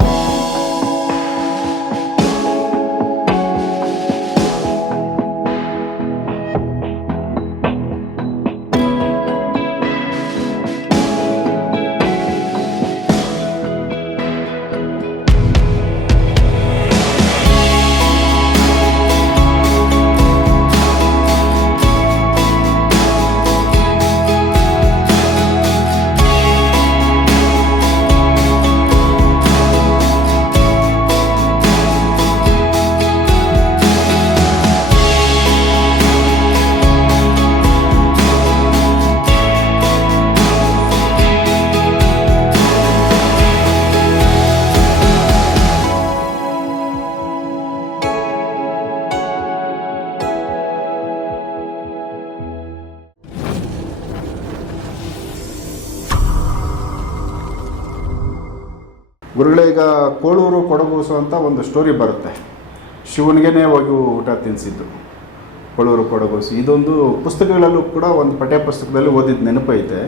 you Koluru ಕೊಡಗೂಸು ಅಂತ ಒಂದು story ಬರುತ್ತೆ. ಶಿವನಿಗೆನೇ ಹೋಗಿ ಊಟ ತಿನ್ನಿಸಿದ್ದು ಕೊಳೂರು ಕೊಡಗೂಸು. ಇದೊಂದು ಪುಸ್ತಕಗಳಲ್ಲೂ ಕೂಡ ಒಂದು ಪಠ್ಯ ಪುಸ್ತಕದಲ್ಲಿ ಓದಿದ ನೆನಪೈತೆ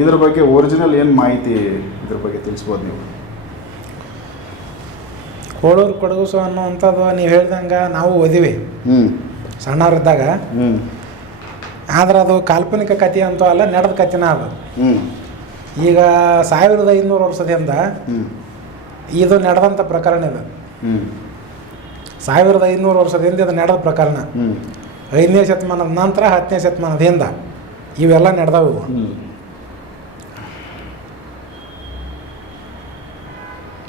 ಇದ್ರ ಬಗ್ಗೆ ಒರಿಜಿನಲ್ ಏನು ಮಾಹಿತಿ ಇದ್ರ ಬಗ್ಗೆ ತಿಳಿಸ್ಬೋದು ನೀವು? ಕೋಳೂರು ಕೊಡಗುಸು ಅನ್ನುವಂಥದ್ದು ನೀವು ಹೇಳ್ದಂಗೆ ನಾವು ಓದಿವಿ. ಹ್ಞೂ ಸಣ್ಣವರಿದ್ದಾಗ. ಹ್ಞೂ ಆದ್ರೆ ಅದು ಕಾಲ್ಪನಿಕ ಕಥೆ ಅಂತೂ ಅಲ್ಲ ನಡೆದ ಕಥೆನ ಅದು. ಹ್ಞೂ ಈಗ ಸಾವಿರದ ಐನೂರು ವರ್ಷದಿಂದ ಹ್ಞೂ ಇದು ನಡೆದಂಥ ಪ್ರಕರಣ ಇದು. ಸಾವಿರದ ಐನೂರು ವರ್ಷದಿಂದ ಅದು ನಡೆದ ಪ್ರಕರಣ. ಐದನೇ ಶತಮಾನದ ನಂತರ ಹತ್ತನೇ ಶತಮಾನದ ಹಿಂದೆ ಇವೆಲ್ಲ ನಡೆದವು.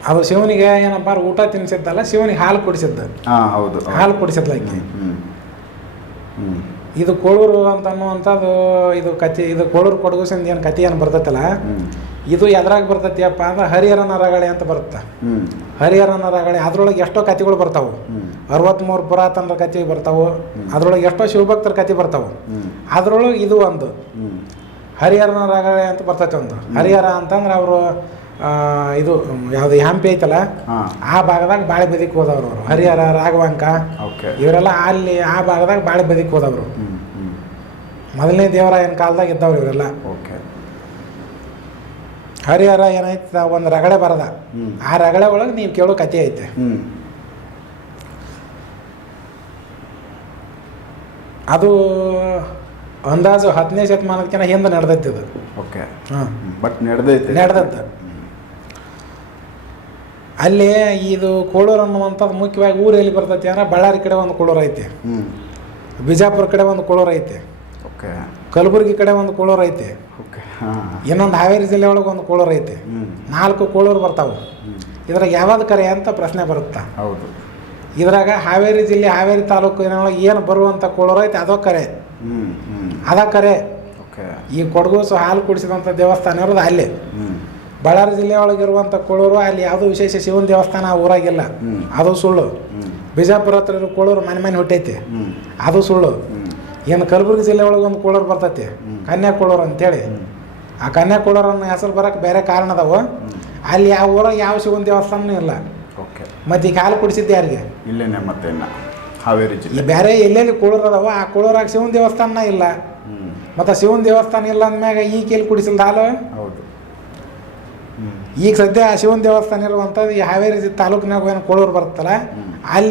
ಅದು ಶಿವನಿಗೆ ಏನಪ್ಪ ಊಟ ತಿನ್ಸಿದ್ದಲ್ಲ ಶಿವನಿಗೆ ಹಾಲು ಕುಡಿಸಿದ್ದ. ಹಾಂ ಹೌದು ಹಾಲು ಕುಡಿಸಿದ್ಲ ಆಕೆ ಇದು ಕೋಳೂರು ಅಂತ ಅನ್ನುವಂಥದ್ದು ಇದು ಕತೆ ಇದು ಕೋಳೂರು ಕೊಡಗುಸಿಂದ ಏನು ಕಥೆ ಏನು ಬರ್ತೈತಲ್ಲ ಇದು ಎದ್ರಾಗ ಬರ್ತೈತಿಯಪ್ಪ ಅಂದ್ರೆ ಹರಿಹರನ ರಗಳೆ ಅಂತ ಬರುತ್ತೆ. ಹರಿಹರ ಹರಿಹರನ ರಗಳೆ ಅದ್ರೊಳಗೆ ಎಷ್ಟೋ ಕಥೆಗಳು ಬರ್ತಾವೆ. ಅರವತ್ಮೂರು ಅರವತ್ತ್ಮೂರು ಪುರಾತನರ ಕಥೆ ಬರ್ತಾವೆ ಅದ್ರೊಳಗೆ ಎಷ್ಟೋ ಶಿವಭಕ್ತರ ಕಥೆ ಬರ್ತಾವೆ. ಅದರೊಳಗೆ ಇದು ಒಂದು. ಹರಿಹರನ ರಗಳೆ ಅಂತ ಬರ್ತೈತೆ ಒಂದು. ಹರಿಹರ ಅಂತಂದ್ರೆ ಅವರು ಇದು ಯಾವುದು ಹಂಪಿ ಐತಲ್ಲ? ಆ ಭಾಗದಾಗ ಬಾಳೆ ಬದಿಕ್ ಹೋದವ್ರು ಅವರು. ಹರಿಹರ ರಾಘವಾಂಕ. ಇವರೆಲ್ಲ ಅಲ್ಲಿ ಆ ಭಾಗದಾಗ ಬಾಳೆ ಬದಿಕ್ ಹೋದವರು. ಮೊದಲನೇ ದೇವರಾಯನ ಕಾಲದಾಗ ಇದ್ದವ್ರು ಇವರೆಲ್ಲ. ಹರಿಹರ ಏನಾಯ್ತು ಒಂದು ರಗಳೆ ಬರದ. ಆ ರಗಳೆ ಒಳಗೆ ನೀವು ಕೇಳೋ ಕತೆ ಐತೆ. ಅದು ಅಂದಾಜು ಹದಿನೈದು ಶತಮಾನದಕ್ಕಿಂತ ಹಿಂದೆ ನಡೆದೈತೆ ಇದು ಓಕೆ. ಹಾಂ. ಬಟ್ ನಡೆದೈತೆ. ನಡೆದದ್ದು ಅಲ್ಲಿ ಇದು ಕೋಳೂರು ಅನ್ನುವಂಥದ್ದು ಮುಖ್ಯವಾಗಿ ಊರು ಎಲ್ಲಿ ಬರ್ತೈತಿ ಅಂದ್ರೆ ಬಳ್ಳಾರಿ ಕಡೆ ಒಂದು ಕೋಳೂರು ಐತಿ. ಬಿಜಾಪುರ ಕಡೆ ಒಂದು ಕೋಳೂರು ಐತಿ. ಓಕೆ. ಕಲಬುರಗಿ ಕಡೆ ಒಂದು ಕೋಳೂರು ಐತಿ. ಓಕೆ ಹಾಂ. ಇನ್ನೊಂದು ಹಾವೇರಿ ಜಿಲ್ಲೆ ಒಳಗೆ ಒಂದು ಕೋಳೂರು ಐತಿ. ನಾಲ್ಕು ಕೋಳೂರು ಬರ್ತಾವೆ. ಇದ್ರಾಗ ಯಾವ್ದು ಕರೆ ಅಂತ ಪ್ರಶ್ನೆ ಬರುತ್ತೆ? ಹೌದು. ಇದ್ರಾಗ ಹಾವೇರಿ ಜಿಲ್ಲೆ ಹಾವೇರಿ ತಾಲೂಕಿನೊಳಗೆ ಏನು ಬರುವಂಥ ಕೋಳೂರು ಐತೆ ಅದೋ ಕರೆ. ಅದ ಕರೆ. ಓಕೆ. ಈ ಕೊಡಗೂಸು ಹಾಲು ಕುಡಿಸಿದಂಥ ದೇವಸ್ಥಾನ ಇರೋದು ಅಲ್ಲೇ. ಬಳ್ಳಾರಿ ಜಿಲ್ಲೆ ಒಳಗಿರುವಂಥ ಕೋಳೂರು ಅಲ್ಲಿ ಯಾವುದೋ ವಿಶೇಷ ಶಿವನ ದೇವಸ್ಥಾನ ಊರಾಗಿಲ್ಲ. ಅದು ಸುಳ್ಳು. ಬಿಜಾಪುರ ಹತ್ರ ಇರೋ ಕೋಳೂರು ಮನೆ ಮನೆ ಹುಟ್ಟೈತಿ. ಅದು ಸುಳ್ಳು. ಏನು ಕಲಬುರಗಿ ಜಿಲ್ಲೆ ಒಳಗೆ ಒಂದು ಕೋಳೂರು ಬರ್ತೈತಿ. ಕನ್ಯಾ ಕೋಳರ್ ಅಂತೇಳಿ. ಆ ಕನ್ಯಾ ಕೋಳರ್ ಅನ್ನೋ ಹೆಸರು ಬರೋಕೆ ಬೇರೆ ಕಾರಣ ಅದಾವೆ. ಅಲ್ಲಿ ಯಾವ ಊರಾಗ ಯಾವ ಶಿವನ ದೇವಸ್ಥಾನನೂ ಇಲ್ಲ. ಓಕೆ. ಮತ್ತು ಈಗ ಹಾಲು ಕುಡಿಸಿದ್ದೆ ಯಾರಿಗೆ? ಇಲ್ಲೇನೆ ಮತ್ತೆ ಹಾವೇರಿ ಜಿಲ್ಲೆ. ಬೇರೆ ಎಲ್ಲೆಲ್ಲಿ ಕೋಳೂರು ಅದಾವ ಆ ಕೋಳೂರಾಗ ಶಿವನ ದೇವಸ್ಥಾನ ಇಲ್ಲ. ಮತ್ತೆ ಶಿವನ ದೇವಸ್ಥಾನ ಇಲ್ಲ ಅಂದಮ್ಯಾಗ ಈ ಎಲ್ಲಿ ಕುಡಿಸಿಲ್ದ ಹಾಲು? ಹೌದು. ಈಗ ಸದ್ಯ ಆ ಶಿವನ ದೇವಸ್ಥಾನ ಇರುವಂಥದ್ದು ಈ ಹಾವೇರಿ ತಾಲೂಕಿನಾಗ ಏನು ಕೋಳೂರು ಬರುತ್ತಲ್ಲ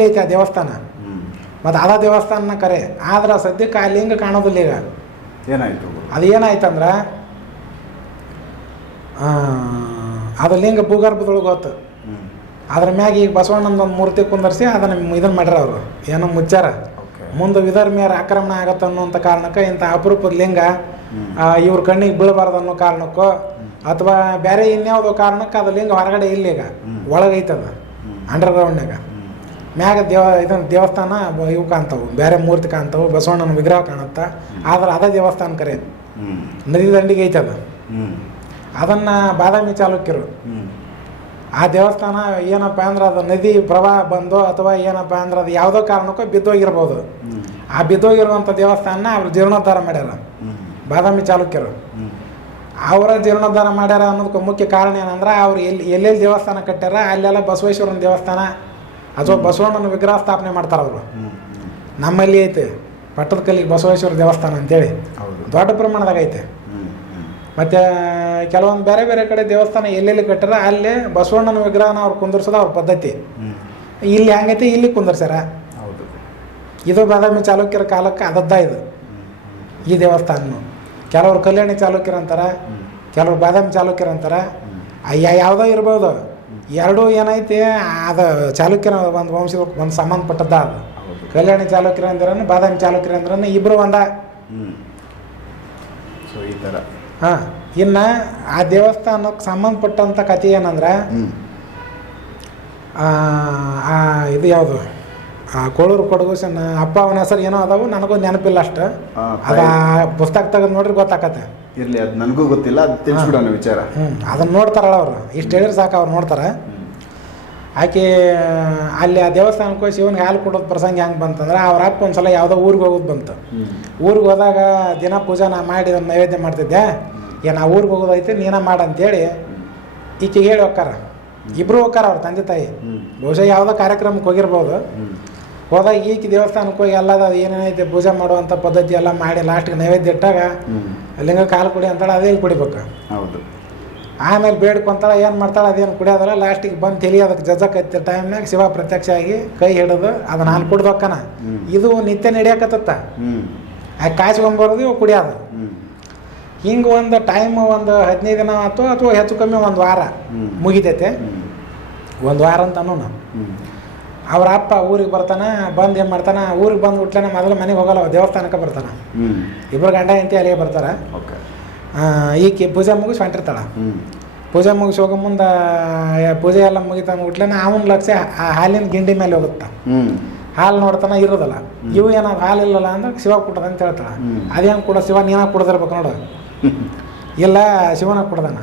ಐತೆ ಆ ದೇವಸ್ಥಾನ. ಮತ್ತು ಅದ ದೇವಸ್ಥಾನ ಕರೆ. ಆದ್ರೆ ಸದ್ಯಕ್ಕೆ ಆ ಲಿಂಗ ಕಾಣೋದಿಲ್ಲ ಈಗ? ಏನಾಯಿತು ಅದು ಏನಾಯ್ತಂದ್ರೆ ಆ, ಅದು ಲಿಂಗ ಭೂಗರ್ಭದೊಳಗೆ ಹೋತು. ಅದ್ರ ಮ್ಯಾಗ ಈಗ ಬಸವಣ್ಣನ ಒಂದು ಮೂರ್ತಿ ಕುಂದರ್ಸಿ ಅದನ್ನು ಇದನ್ನು ಮಾಡ್ಯಾರ ಅವರು. ಏನೋ ಮುಚ್ಚಾರ ಮುಂದೆ ವಿಧರ್ಮಿಯರ ಆಕ್ರಮಣ ಆಗತ್ತೆ ಅನ್ನುವಂಥ ಕಾರಣಕ್ಕೆ ಇಂಥ ಅಪರೂಪದ ಲಿಂಗ ಇವ್ರ ಕಣ್ಣಿಗೆ ಬೀಳಬಾರ್ದು ಅನ್ನೋ ಕಾರಣಕ್ಕೋ ಅಥವಾ ಬೇರೆ ಇನ್ಯಾವುದೋ ಕಾರಣಕ್ಕೆ ಅದು ಲಿಂಗ ಹೊರಗಡೆ ಇಲ್ಲ ಈಗ. ಒಳಗೈತದ. ಅಂಡರ್ ಅಂಡರ್ಗ್ರೌಂಡ್ನಾಗ ಮ್ಯಾಗ ದೇವ ಇದನ್ನು ದೇವಸ್ಥಾನ ಇವು ಕಾಣ್ತಾವು. ಬೇರೆ ಮೂರ್ತಿ ಕಾಣ್ತಾವು ಬಸವಣ್ಣನ ವಿಗ್ರಹ ಕಾಣುತ್ತ. ಆದ್ರೆ ಅದೇ ದೇವಸ್ಥಾನ ಕರೆ ನದಿ ದಂಡಿಗೆ ಐತೆ ಅದು. ಅದನ್ನು ಬಾದಾಮಿ ಚಾಲುಕ್ಯರು. ಆ ದೇವಸ್ಥಾನ ಏನಪ್ಪ ಅಂದ್ರೆ ಅದು ನದಿ ಪ್ರವಾಹ ಬಂದು ಅಥವಾ ಏನಪ್ಪ ಅಂದ್ರೆ ಅದು ಯಾವುದೋ ಕಾರಣಕ್ಕೂ ಬಿದ್ದೋಗಿರ್ಬೋದು. ಆ ಬಿದ್ದೋಗಿರುವಂಥ ದೇವಸ್ಥಾನ ಅವ್ರು ಜೀರ್ಣೋದ್ಧಾರ ಮಾಡ್ಯಾರ. ಬಾದಾಮಿ ಚಾಲುಕ್ಯರು. ಅವರ ಜೀರ್ಣೋದ್ಧಾರ ಮಾಡ್ಯಾರ ಅನ್ನೋದಕ್ಕೆ ಮುಖ್ಯ ಕಾರಣ ಏನಂದ್ರೆ ಅವ್ರು ಎಲ್ಲಿ ಎಲ್ಲೆಲ್ಲಿ ದೇವಸ್ಥಾನ ಕಟ್ಟ್ಯಾರ ಅಲ್ಲೆಲ್ಲ ಬಸವೇಶ್ವರನ ದೇವಸ್ಥಾನ ಅಥವಾ ಬಸವಣ್ಣನ ವಿಗ್ರಹ ಸ್ಥಾಪನೆ ಮಾಡ್ತಾರೆ ಅವರು ನಮ್ಮಲ್ಲಿ ಐತೆ ಪಟ್ಟದ ಕಲ್ಲಿಗೆ ಬಸವೇಶ್ವರ ದೇವಸ್ಥಾನ ಅಂತೇಳಿ. ದೊಡ್ಡ ಪ್ರಮಾಣದಾಗ ಐತೆ. ಮತ್ತು ಕೆಲವೊಂದು ಬೇರೆ ಬೇರೆ ಕಡೆ ದೇವಸ್ಥಾನ ಎಲ್ಲೆಲ್ಲಿ ಕಟ್ಟಾರ ಅಲ್ಲಿ ಬಸವಣ್ಣನ ವಿಗ್ರಹನ ಅವ್ರು ಕುಂದರ್ಸೋದು ಅವ್ರ ಪದ್ಧತಿ. ಇಲ್ಲಿ ಹೆಂಗೈತಿ ಇಲ್ಲಿ ಕುಂದರ್ಸ್ಯಾರ. ಹೌದು. ಇದು ಬಾದಾಮಿ ಚಾಲುಕ್ಯರ ಕಾಲಕ್ಕೆ ಅದದ್ದ ಇದು. ಈ ದೇವಸ್ಥಾನ ಕೆಲವ್ರು ಕಲ್ಯಾಣಿ ಚಾಲುಕ್ಯರು ಅಂತಾರೆ ಕೆಲವ್ರು ಬಾದಾಮಿ ಚಾಲುಕ್ಯರು ಅಂತಾರೆ ಅಯ್ಯ ಯಾವುದೋ ಇರ್ಬೋದು. ಎರಡೂ ಏನೈತಿ ಅದು ಚಾಲುಕ್ಯನ ಒಂದು ವಂಶ ಒಂದು ಸಂಬಂಧಪಟ್ಟದ್ದ ಅದು. ಕಲ್ಯಾಣಿ ಚಾಲುಕ್ಯರು ಅಂದ್ರನು ಬಾದಾಮಿ ಚಾಲುಕ್ಯರು ಅಂದ್ರನು ಇಬ್ಬರು ಒಂದ ಸೊ ಈ ಥರ ಹಾಂ ಇನ್ನು ಆ ದೇವಸ್ಥಾನಕ್ಕೆ ಸಂಬಂಧಪಟ್ಟಂಥ ಕಥೆ ಏನಂದ್ರೆ ಇದು ಯಾವುದು? ಆ ಕೋಳೂರು ಕೊಡಗು ಅಪ್ಪ ಅವನ ಹೆಸರು ಏನೋ ಅದಾವು ನನಗೂ ನೆನಪಿಲ್ಲ ಅಷ್ಟು. ಅದ ಪುಸ್ತಕ ತೆಗೆದು ನೋಡ್ರಿ ಗೊತ್ತಾಕತ್ತೆ. ಇರ್ಲಿ ಅದು ನನಗೂ ಗೊತ್ತಿಲ್ಲ ಅದು ತಿಳಿಸ್ಬಿಡೋಣ ವಿಚಾರ. ಹ್ಞೂ ಅದನ್ನ ನೋಡ್ತಾರಲ್ಲ ಅವರು. ಇಷ್ಟು ಹೇಳಿದ್ರೆ ಸಾಕು ಅವ್ರು ನೋಡ್ತಾರೆ. ಆಕೆ ಅಲ್ಲಿ ಆ ದೇವಸ್ಥಾನಕ್ಕೆ ಹೋಗಿ ಶಿವನಿಗೆ ಹಾಲು ಕೊಡೋದು ಪ್ರಸಂಗ ಹೆಂಗೆ ಬಂತಂದ್ರೆ ಅವ್ರ ಅಪ್ಪ ಒಂದು ಸಲ ಯಾವುದೋ ಊರಿಗೆ ಹೋಗೋದು ಬಂತು. ಊರಿಗೆ ಹೋದಾಗ ದಿನ ಪೂಜೆ ನಾ ಮಾಡಿ ಅದನ್ನು ನೈವೇದ್ಯ ಮಾಡ್ತಿದ್ದೆ. ಏ ನಾ ಊರಿಗೆ ಹೋಗೋದೈತೆ ನೀನ ಮಾಡ ಅಂತೇಳಿ ಈಕೆಗೆ ಹೇಳಿ ಹೋಗ್ಕಾರ ಇಬ್ಬರು ಹೋಕ್ಕಾರ ಅವ್ರ ತಂದೆ ತಾಯಿ. ಬಹುಶಃ ಯಾವುದೋ ಕಾರ್ಯಕ್ರಮಕ್ಕೆ ಹೋಗಿರ್ಬೋದು. ಹೋದಾಗ ಈಕೆ ದೇವಸ್ಥಾನಕ್ಕೆ ಹೋಗಿ ಎಲ್ಲದ ಏನೇನೈತೆ ಪೂಜೆ ಮಾಡುವಂಥ ಪದ್ಧತಿ ಎಲ್ಲ ಮಾಡಿ ಲಾಸ್ಟ್ಗೆ ನೈವೇದ್ಯ ಇಟ್ಟಾಗ ಅಲ್ಲಿಂಗ ಲಿಂಗ ಕಾಲು ಕುಡಿ ಅಂತಾಳೆ ಅದೇ ಕುಡಿಬೇಕು. ಹೌದು. ಆಮೇಲೆ ಬೇಡ್ಕೊಂತಾಳೆ ಏನು ಮಾಡ್ತಾಳೆ ಅದೇನು ಕುಡಿಯೋದಲ್ಲ ಲಾಸ್ಟಿಗೆ ಬಂದು ತಿಳಿ ಅದಕ್ಕೆ ಜಜಕತ್ತೆ ಟೈಮ್ನಾಗ ಶಿವ ಪ್ರತ್ಯಕ್ಷ ಆಗಿ ಕೈ ಹಿಡಿದು ಅದು ನಾನು ಕುಡ್ದೊಕ್ಕನ ಇದು ನಿತ್ಯ ನಡೆಯಕತ್ತ ಆ ಕಾಯ್ಸ್ಕೊಂಬರೋದು ಇವು ಕುಡಿಯೋದು. ಹಿಂಗೆ ಒಂದು ಟೈಮ್ ಒಂದು ಹದಿನೈದು ದಿನ ಆಯ್ತು ಅಥವಾ ಹೆಚ್ಚು ಕಮ್ಮಿ ಒಂದು ವಾರ. ಮುಗಿತೈತೆ. ಒಂದು ವಾರ ಅಂತ ಹ್ಮ್. ಅವ್ರ ಅಪ್ಪ ಊರಿಗೆ ಬರ್ತಾನೆ ಬಂದು ಏನು ಮಾಡ್ತಾನೆ ಊರಿಗೆ ಬಂದು ಬಿಟ್ಲೇನೆ ಮೊದಲು ಮನೆಗೆ ಹೋಗಲ್ಲ ದೇವಸ್ಥಾನಕ್ಕೆ ಬರ್ತಾನೆ. ಇಬ್ಬರು ಗಂಡ ಹೆಂಡತಿ ಅಲ್ಲಿಗೆ ಬರ್ತಾರೆ. ಈಕೆ ಪೂಜೆ ಮುಗಿಸಿ ಹೊಂಟಿರ್ತಾಳೆ. ಪೂಜೆ ಮುಗಿಸಿ ಹೋಗೋ ಮುಂದೆ ಪೂಜೆ ಎಲ್ಲ ಮುಗಿತಾನ ಬಿಟ್ಲೇನೆ ಅವನ ಲಕ್ಷ್ಯ ಆ ಹಾಲಿನ ಗಿಂಡಿ ಮೇಲೆ ಹೋಗುತ್ತಾ. ಹಾಲು ನೋಡ್ತಾನೆ ಇರೋದಲ್ಲ. ಇವು ಏನಾದ್ರು ಹಾಲು ಇಲ್ಲಲ್ಲ ಅಂದ್ರೆ ಶಿವ ಕೊಟ್ಟದ ಅಂತ ಹೇಳ್ತಾಳೆ. ಅದೇನು ಕೂಡ ಶಿವ ನೀನ ಕುಡ್ದಿರ್ಬೇಕು ನೋಡು. ಇಲ್ಲ ಶಿವನ ಕುಡ್ದಾನ.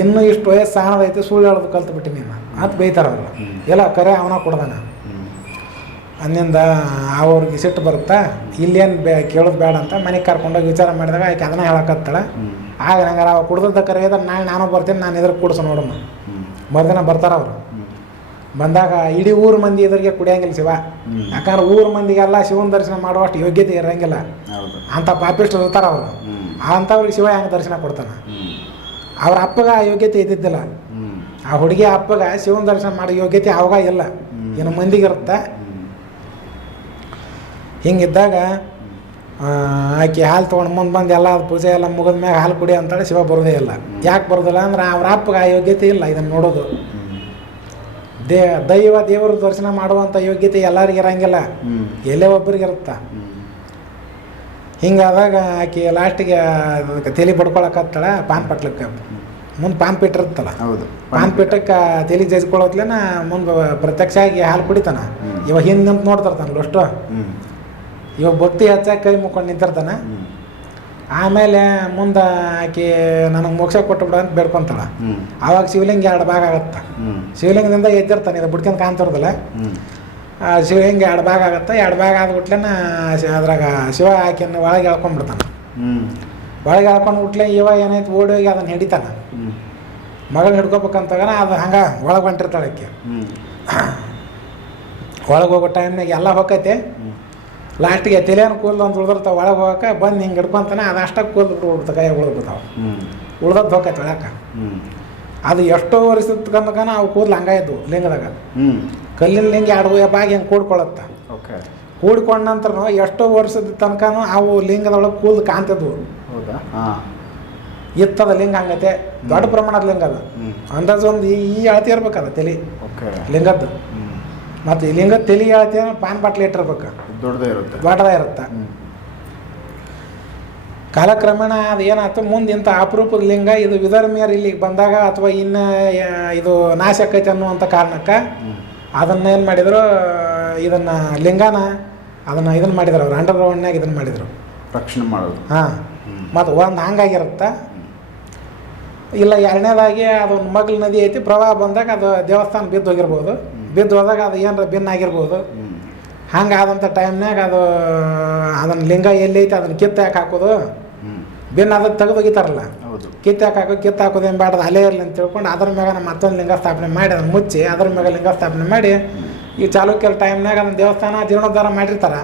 ಇನ್ನೂ ಇಷ್ಟು ವಯಸ್ಸು ಸಾಣದೈತಿ ಸುಳ್ಳು ಹೇಳೋದು ಕಲ್ತು ಬಿಟ್ಟು ನೀನು ಅಂತ ಬೈತಾರವ್ರು. ಅವರು ಎಲ್ಲ ಕರೆ ಅವನ ಕೊಡ್ದಾನ. ಅಂದಿಂದ ಅವ್ರಿಗೆ ಸಿಟ್ಟು ಬರುತ್ತಾ ಇಲ್ಲೇನು ಬೇ ಕೇಳೋದು ಬೇಡ ಅಂತ ಮನೆಗೆ ಕರ್ಕೊಂಡೋಗಿ ವಿಚಾರ ಮಾಡಿದಾಗ ಆಕೆ ಅದನ್ನ ಹೇಳಕತ್ತಾಳೆ. ಆಗ ನಂಗೆ ಅವ ಕುಡ್ದದ ಕರೆ ಇದ್ರೆ ನಾಳೆ ನಾನು ಬರ್ತೀನಿ ನಾನು ಎದುರು ಕುಡ್ಸ ನೋಡಮ್ಮ ಮರುದಿನ ಬರ್ತಾರ ಅವರು ಬಂದಾಗ ಇಡೀ ಊರು ಮಂದಿ ಇದ್ರಿಗೆ ಕುಡಿಯಂಗಿಲ್ಲ ಶಿವ. ಯಾಕಂದ್ರೆ ಊರು ಮಂದಿಗೆಲ್ಲ ಶಿವನ ದರ್ಶನ ಮಾಡುವಷ್ಟು ಯೋಗ್ಯತೆ ಇರಂಗಿಲ್ಲ. ಅಂತ ಅಂಥ ಪಾಪಿಷ್ಟು ಇರ್ತಾರ ಅವರು ಅಂಥವ್ರಿಗೆ ಶಿವ ಹೆಂಗೆ ದರ್ಶನ ಕೊಡ್ತಾನೆ? ಅವ್ರ ಅಪ್ಪಗ ಆ ಯೋಗ್ಯತೆ ಇದ್ದಿದ್ದಿಲ್ಲ. ಆ ಹುಡುಗಿ ಅಪ್ಪಗ ಶಿವನ ದರ್ಶನ ಮಾಡೋ ಯೋಗ್ಯತೆ ಅವಾಗ ಇಲ್ಲ. ಏನು ಮಂದಿಗೆ ಇರುತ್ತೆ? ಹಿಂಗಿದ್ದಾಗ ಆಕೆ ಹಾಲು ತೊಗೊಂಡು ಮುಂದೆ ಬಂದು ಎಲ್ಲ ಪೂಜೆ ಎಲ್ಲ ಮುಗಿದ ಮ್ಯಾಗ ಹಾಲು ಕುಡಿ ಅಂತಾಳೆ ಶಿವ ಬರೋದೇ ಇಲ್ಲ. ಯಾಕೆ ಬರೋದಿಲ್ಲ ಅಂದ್ರೆ ಅವ್ರ ಅಪ್ಪಗೆ ಆ ಯೋಗ್ಯತೆ ಇಲ್ಲ ಇದನ್ನು ನೋಡೋದು. ದೇ ದೈವ ದೇವರ ದರ್ಶನ ಮಾಡುವಂಥ ಯೋಗ್ಯತೆ ಎಲ್ಲರಿಗೂ ಇರಂಗಿಲ್ಲ. ಎಲ್ಲೇ ಒಬ್ಬರಿಗೆ ಇರುತ್ತೆ? ಹಿಂಗಾದಾಗ ಆಕೆ ಲಾಸ್ಟಿಗೆ ಅದಕ್ಕೆ ತಲೆ ಬಡ್ಕೊಳಕತ್ತಾಳ ಪಾನ್ ಪಟ್ಲಕ್ಕೆ. ಮುಂದೆ ಪಾನ್ ಇಟ್ಟಿರ್ತಲ್ಲ ಹೌದು. ಪಾನ್ ಪಿಟ್ಟಕ್ಕೆ ತಲೆ ಜಜ್ಕೊಳ್ಳೋದ್ಲೇನ ಮುಂದೆ ಪ್ರತ್ಯಕ್ಷ ಆಗಿ ಹಾಲು ಕುಡಿತಾನ. ಇವಾಗ ಹಿಂದೆ ನಿಂತು ನೋಡ್ತಿರ್ತಾನಲ್ಲ ಅಷ್ಟು. ಇವಾಗ ಭಕ್ತಿ ಹೆಚ್ಚಾಗಿ ಕೈ ಮುಕ್ಕೊಂಡು ನಿಂತಿರ್ತಾನೆ. ಆಮೇಲೆ ಮುಂದೆ ಆಕೆ ನನಗೆ ಮೋಕ್ಷ ಕೊಟ್ಟು ಬಿಡ ಅಂತ ಬೇಡ್ಕೊಂತಾಳ. ಆವಾಗ ಶಿವಲಿಂಗ ಎರಡು ಭಾಗ ಆಗತ್ತೆ. ಶಿವಲಿಂಗದಿಂದ ಎದ್ದಿರ್ತಾನೆ ಇದು ಬಿಡ್ಕೊಂಡು ಕಾಣ್ತಿರೋದಿಲ್ಲ. ಹ್ಮ್ ಶಿವ ಹಿಂಗೆ ಎರಡು ಭಾಗ ಆಗುತ್ತೆ ಎರಡು ಭಾಗ ಆದ್ಬಿಟ್ಲೇನ ಅದ್ರಾಗ ಶಿವ ಹಾಕಿ ಒಳಗೆ ಎಳ್ಕೊಂಡ್ಬಿಡ್ತಾನೆ ಹ್ಞೂ ಒಳಗೆ ಎಳ್ಕೊಂಡು ಬಿಟ್ಲೆ ಇವ ಏನಾಯ್ತು ಓಡಿ ಹೋಗಿ ಅದನ್ನು ಹಿಡಿತಾನೆ. ಮಗಳು ಹಿಡ್ಕೊಬೇಕಂತಾಗ ಅದು ಹಂಗೆ ಒಳಗೆ ಹೊಂಟಿರ್ತಾಳೆ ಆಕೆ. ಒಳಗೆ ಹೋಗೋ ಟೈಮ್ನಾಗ ಎಲ್ಲ ಹೋಗೈತೆ. ಲಾಸ್ಟಿಗೆ ತಲೆಯನ್ನು ಕೂದಲು ಅಂತ ಉಳ್ದಿರ್ತಾವೆ ಒಳಗೆ ಹೋಗಕ್ಕೆ ಬಂದು ಹಿಂಗೆ ಹಿಡ್ಕೊಂತಾನೆ ಅದು ಅಷ್ಟಕ್ಕೆ ಕೂದಲು ಬಿಟ್ಟು ಕೈಯಾಗ ಕೈ ಉಳಿದ್ಬಿಡ್ತಾವೆ ಉಳ್ದದ್ದು ಹೋಗೈತೆ ಒಳಕ್ಕೆ ಅದು ಎಷ್ಟೋ ವರ್ಷದ ತನಕನ ಅವು ಕೂದಲು ಹಂಗೆ ಇದ್ವು ಲಿಂಗದಾಗ. ಕಲ್ಲಿನ ಲಿಂಗ ಎರಡು ಬಾಗಿ ಹಿಂಗೆ ಕೂಡ್ಕೊಳತ್ತ. ಓಕೆ. ಕೂಡ್ಕೊಂಡ ನಂತರ ಎಷ್ಟೋ ವರ್ಷದ ತನಕನೂ ಅವು ಲಿಂಗದೊಳಗೆ ಕೂದಲು ಕಾಣ್ತಿದ್ವು. ಹೌದಾ? ಹಾಂ. ಇತ್ತದ ಲಿಂಗ ಹಂಗತೆ. ದೊಡ್ಡ ಪ್ರಮಾಣದ ಲಿಂಗ ಅದು. ಅಂದಾಜು ಒಂದು ಈ ಅಳತಿ ಇರ್ಬೇಕದ ತಲೆ. ಓಕೆ. ಲಿಂಗದ್ದು. ಮತ್ತು ಈ ಲಿಂಗದ ತಲೆ ಅಳತಿ ಪಾನ್ ಬಾಟ್ಲಿ ಇಟ್ಟಿರ್ಬೇಕು. ದೊಡ್ಡದೇ ಇರುತ್ತೆ. ದೊಡ್ಡದ ಇರುತ್ತೆ. ಕಾಲಕ್ರಮೇಣ ಅದು ಏನಾಯ್ತು ಮುಂದೆ ಇಂಥ ಅಪರೂಪದ ಲಿಂಗ ಇದು ವಿಧರ್ಮಿಯರು ಇಲ್ಲಿಗೆ ಬಂದಾಗ ಅಥವಾ ಇನ್ನು ಇದು ನಾಶ ಆಕೈತೆ ಅನ್ನುವಂಥ ಕಾರಣಕ್ಕೆ ಅದನ್ನೇನು ಅದನ್ನ ಏನು ಮಾಡಿದರು? ಇದನ್ನು ಲಿಂಗನ ಅದನ್ನು ಇದನ್ನು ಮಾಡಿದ್ರು ಅವ್ರು ಅಂಡರ್ ಗ್ರೌಂಡ್ನಾಗ ಇದನ್ನು ಮಾಡಿದರು. ರಕ್ಷಣೆ ಮಾಡೋದು. ಹಾಂ. ಮತ್ತು ಒಂದು ಹಂಗಾಗಿರುತ್ತೆ? ಇಲ್ಲ ಎರಡನೇದಾಗಿ ಅದೊಂದು ಮಗ್ಲ ನದಿ ಐತಿ ಪ್ರವಾಹ ಬಂದಾಗ ಅದು ದೇವಸ್ಥಾನ ಬಿದ್ದು ಹೋಗಿರ್ಬೋದು ಬಿದ್ದು ಹೋದಾಗ ಅದು ಏನಾರ ಭಿನ್ನ ಆಗಿರ್ಬೋದು ಆದಂಥ ಹಂಗಾದಂಥ ಟೈಮ್ನಾಗ ಅದು ಅದನ್ನು ಲಿಂಗ ಎಲ್ಲೈತೆ ಅದನ್ನು ಕಿತ್ತು ಯಾಕೆ ಹಾಕೋದು? ಬಿನ್ ಅದಕ್ಕೆ ತೆಗೆದೋಗಿತಾರಲ್ಲ ಹೌದು. ಕಿತ್ತು ಯಾಕೆ ಹಾಕೋ ಕಿತ್ತು ಹಾಕೋದೇನು ಬೇಡ ಅಲ್ಲೇ ಇರಲಿ ಅಂತ ತಿಳ್ಕೊಂಡು ಅದ್ರ ಮ್ಯಾಗ ನಮ್ಮ ಮತ್ತೊಂದು ಲಿಂಗ ಸ್ಥಾಪನೆ ಮಾಡಿ ಅದನ್ನು ಮುಚ್ಚಿ ಅದ್ರ ಮ್ಯಾಗ ಲಿಂಗ ಸ್ಥಾಪನೆ ಮಾಡಿ ಈ ಚಾಲುಕ್ಯರ ಟೈಮ್ನಾಗ ಅದನ್ನು ದೇವಸ್ಥಾನ ಜೀರ್ಣೋದ್ಧಾರ ಮಾಡಿರ್ತಾರೆ.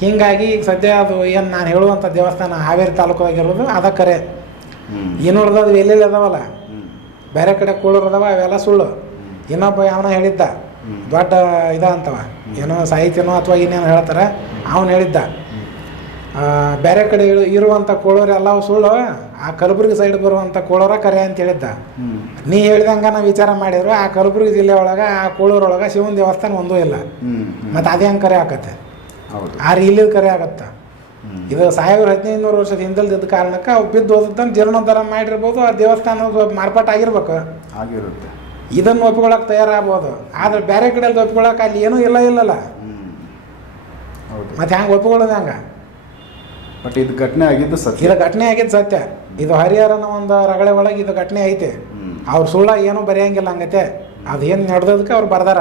ಹೀಗಾಗಿ ಈಗ ಸದ್ಯ ಅದು ಏನು ನಾನು ಹೇಳುವಂಥ ದೇವಸ್ಥಾನ ಹಾವೇರಿ ತಾಲೂಕದಾಗಿರೋದು ಅದ ಕರೆ. ಏನು ಉಳ್ದದ್ದು ಎಲ್ಲೆಲ್ಲಿ ಅದಾವಲ್ಲ? ಬೇರೆ ಕಡೆ ಕೂಳರ್ ಅದಾವ ಅವೆಲ್ಲ ಸುಳ್ಳು. ಇನ್ನೊಬ್ಬ ಯಾವನ ಹೇಳಿದ್ದ. ದೊಡ್ಡ ಇದ ಅಂತವ. ಏನೋ ಸಾಹಿತ್ಯನೋ ಅಥವಾ ಇನ್ನೇನು ಹೇಳ್ತಾರೆ. ಅವನು ಹೇಳಿದ್ದ. ಬೇರೆ ಕಡೆ ಇರು- ಇರುವಂಥ ಕೋಳೋರು ಎಲ್ಲ ಸುಳ್ಳು. ಆ ಕಲಬುರಗಿ ಸೈಡ್ ಬರುವಂಥ ಕೋಳೋರ ಕರೆ ಅಂತ ಹೇಳಿದ್ದ. ನೀ ಹೇಳಿದಂಗ ನಾವು ವಿಚಾರ ಮಾಡಿದ್ರು. ಆ ಕಲಬುರಗಿ ಜಿಲ್ಲೆ ಒಳಗೆ ಆ ಕೋಳೂರೊಳಗೆ ಶಿವನ ದೇವಸ್ಥಾನ ಒಂದೂ ಇಲ್ಲ. ಮತ್ತು ಅದೇ ಹಂಗೆ ಕರೆ ಆಕತ್ತೆ. ಹೌದು. ಆ ರೀಲಿ ಕರೆ ಆಗತ್ತೆ. ಇದು ಸಾವಿರ ಹದಿನೈದು ನೂರು ವರ್ಷದ ಹಿಂದಲ್ದಿದ್ದ ಕಾರಣಕ್ಕೆ ಅವು ಬಿದ್ದು ಹೋದಂತ ಜೀರ್ಣೋದ್ಧಾರ ಮಾಡಿರ್ಬೋದು. ಆ ದೇವಸ್ಥಾನ ಮಾರ್ಪಾಟ ಆಗಿರ್ಬೇಕು. ಆಗಿರುತ್ತೆ. ಇದನ್ನು ಒಪ್ಕೊಳ್ಳೋಕೆ ತಯಾರಾಗ್ಬೋದು. ಆದ್ರೆ ಬೇರೆ ಕಡೆಯಲ್ಲಿ ಒಪ್ಕೊಳ್ಳೋಕೆ ಅಲ್ಲಿ ಏನೂ ಇಲ್ಲ ಇಲ್ಲಲ್ಲ. ಹೌದು ಮತ್ತೆ ಹ್ಯಾಂಗೆ ಒಪ್ಕೊಳ್ಳೋದು ಹ್ಯಾಂಗ ಬಟ್ ಇದು ಘಟನೆ ಆಗಿದ್ದು ಸತ್ಯ. ಇದು ಘಟನೆ ಆಗಿದ್ದು ಸತ್ಯ. ಇದು ಹರಿಹರನ ಒಂದು ರಗಳೆ ಒಳಗೆ ಇದು ಘಟನೆ ಐತೆ. ಅವ್ರು ಸುಳ್ಳ ಏನೂ ಬರೆಯಂಗಿಲ್ಲ ಹಂಗತೆ. ಅದೇನು ನಡೆದದಕ್ಕೆ ಅವ್ರು ಬರ್ದಾರ.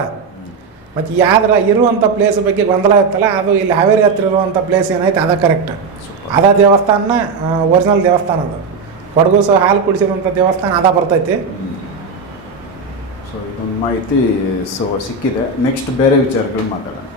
ಮತ್ತು ಯಾವ್ದ್ರ ಇರುವಂಥ ಪ್ಲೇಸ್ ಬಗ್ಗೆ ಗೊಂದಲ ಇತ್ತಲ್ಲ ಅದು ಇಲ್ಲಿ ಹಾವೇರಿ ಹತ್ರ ಇರುವಂಥ ಪ್ಲೇಸ್ ಏನೈತೆ ಅದ ಕರೆಕ್ಟ್ ಅದ ದೇವಸ್ಥಾನ ಒರಿಜಿನಲ್ ದೇವಸ್ಥಾನ ಅದು. ಕೊಡಗು ಸಹ ಹಾಲು ಕುಡಿಸಿರುವಂಥ ದೇವಸ್ಥಾನ ಅದ ಬರ್ತೈತಿ. ಮಾಹಿತಿ ಸೊ ಸಿಕ್ಕಿದೆ. ನೆಕ್ಸ್ಟ್ ಬೇರೆ ವಿಚಾರಗಳು ಮಾತಾಡೋಣ.